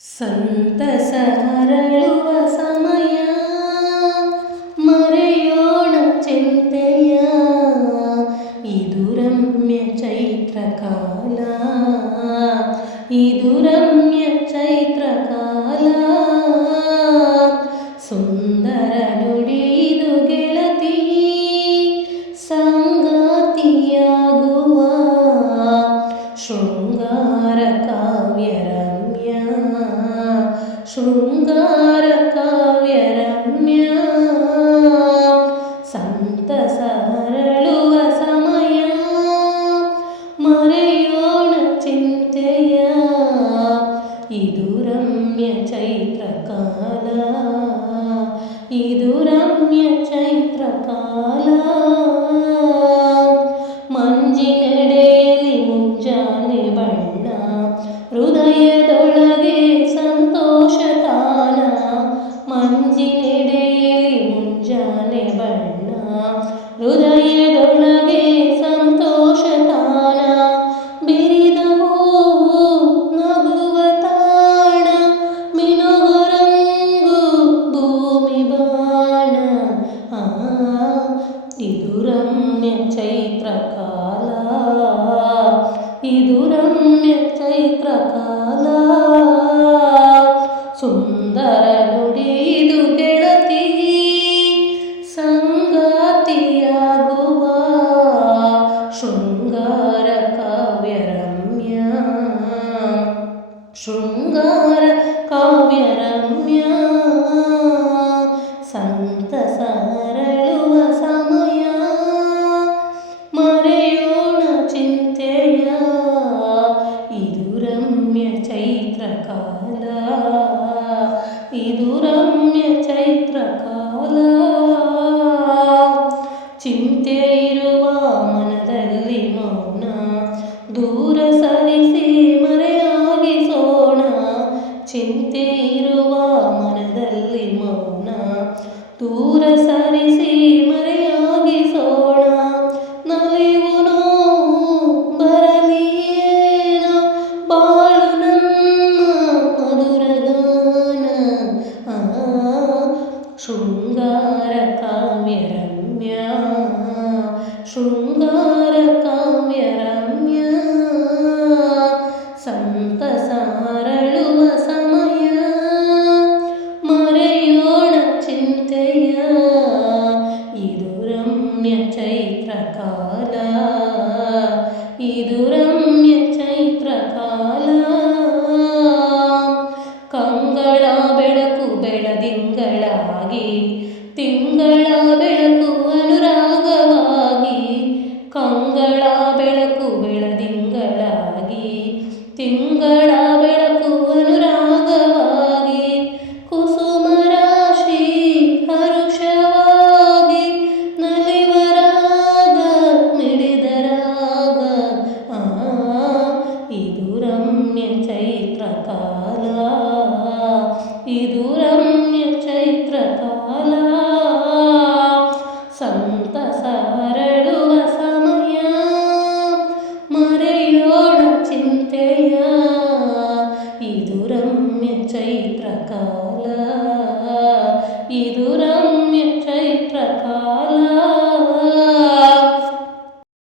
ಸಂತಸ ಹರಳುವ ಸಮಯ, ಮರೆಯೋಣ ಚಿಂತೆಯ. ಇದು ರಮ್ಯ ಚೈತ್ರ ಕಾಲ, ಇದು ರಮ್ಯ ಚೈತ್ರ ಕಾಲ. ಸುಂದರ ನುಡಿ ಇದು ಗೆಳತಿ, ಸಂಗಾತಿಯಾಗುವ ಶೃಂಗಾರ ಕಾವ್ಯ ರಮ್ಯ, ಶೃಂಗಾರ ಕಾವ್ಯ ರಮ್ಯ. ಸಂತಸ ಹರಳುವ ಸಮಯ, ಮರೆಯೋಣ ಚಿಂತೆಯ. ಇದು ರಮ್ಯ ಚೈತ್ರ ಕಾಲ, ಇದು ರಮ್ಯ ಚೈತ್ರ ಕಾಲ. ಮಂಜಿನೆಡೆಯಲ್ಲಿ ಮುಂಜಾನೆ ಬಣ್ಣ, ಹೃದಯದೊಳಗೆ ಸಂತೋಷ ತಾನ. ಮಂಜಿನೆಡೆಯಲ್ಲಿ ಮುಂಜಾನೆ ಬಣ್ಣ, ಹೃದಯದೊಳಗೆ ಸಂತೋಷ ತಾನ. ಬಿರಿದ ಹೂವು ನಗುವ ತಾಣ, ಮಿನುಗುರಂಗು ಭೂಮಿ ಬಾಣ. ಇದು ರಮ್ಯ ಚೈತ್ರ ಕಾಲ, ಇದು ರಮ್ಯ ಚೈತ್ರ ಕಾಲ. ಸುಂದರ ನುಡಿ ಇದು ಗೆಳತಿ, ಸಂಗಾತಿಯಾಗುವ ಶೃಂಗಾರ ಕಾವ್ಯ ರಮ್ಯ, ಶೃಂಗಾರ ಕಾವ್ಯ ರಮ್ಯ. ಸಂತಸ ಹರಳುವ ಸಮಯ, ಮರೆಯೋಣ ಚಿಂತೆಯ. ಇದು ರಮ್ಯ ಚೈತ್ರ ಕಾಲ, ಇದು ರಮ್ಯ ಚೈತ್ರ ಕಾಲ. ಚಿಂತೆ ಇರುವ ಮನದಲ್ಲಿ ಮೌನ, ದೂರ ಸರಿಸಿ ಮರೆಯಾಗಿಸೋಣ. ಚಿಂತೆ ಇರುವ ಮನದಲ್ಲಿ ಮೌನ, ದೂರ ಸರಿಸಿ ಮರೆಯಾಗಿಸೋಣ. ನಲಿವು ನೋವು ಬರಲಿಯೇನ, ಬಾಳು ನಮ್ಮ ಮಧುರಗಾನ. ಶೃಂಗಾರ ಕಾವ್ಯ ರಮ್ಯ, ಶೃಂಗಾರ ಕಾವ್ಯ ರಮ್ಯ. ಸಂತಸ ಹರಳುವ ಸಮಯ, ಮರೆಯೋಣ ಚಿಂತೆಯ. ಇದು ರಮ್ಯ ಚೈತ್ರ ಕಾಲ, ಇದು ರಮ್ಯ ಚೈತ್ರ ಕಾಲ. ಕಂಗಳ ಬೆಳಕು ಬೆಳದಿಂಗಳಾಗಿ, ತಿಂಗಳ ಬೆಳಕು ಅನುರಾಗವಾಗಿ. ಕಂಗಳ ಬೆಳಕು ಬೆಳದಿಂಗಳಾಗಿ, ತಿಂಗಳ ಬೆಳಕು ಅನುರಾಗವಾಗಿ. ಕುಸುಮ ರಾಶಿ ಹರುಷವಾಗಿ, ನಲಿವರಾಗ ಮಿಡಿದರಾಗ. ಇದು ರಮ್ಯ ಚೈತ್ರ ಕಾಲ, ಇದು